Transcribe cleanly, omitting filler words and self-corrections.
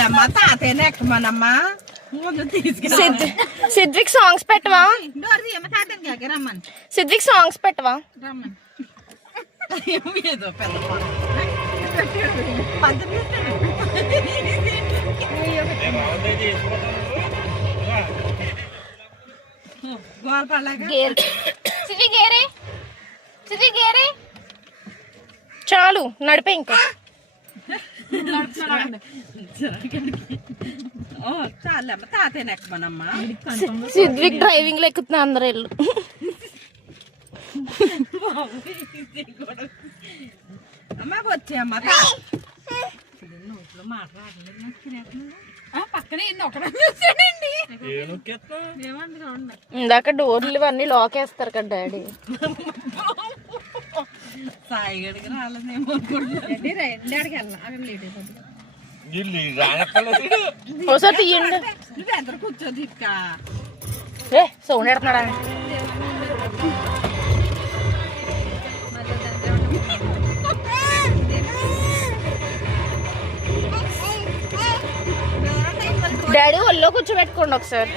చాలమ్మా తాతయ్యనే ఎక్కమనమ్మా సిద్విక్ సాంగ్స్ పెట్టవా సిద్విక్ సాంగ్స్ పెట్టవా ఏదో పెద్ద చాలు నడిపే ఇంకా చాలమ్మా తాతయ్యనే ఎక్కమనమ్మా సిద్విక్ డ్రైవింగ్ లో ఎక్కుతున్నా అందరు వెళ్ళు అమ్మా వచ్చాయమ్మా నోట్లో మాట్లాడలేదు పక్కనే చూసాడండి ఇందాక డోర్లు ఇవన్నీ లాక్ వేస్తారు కదా డాడీ సాయి గడికి రాలేదేమో డాడీకి ఒకసారి తీయండి నువ్వెంత కూర్చోది ఇంకా సౌండ్ ఎడుతున్నాడా డాడీ ఒళ్ళో కూర్చోబెట్టుకోండి ఒకసారి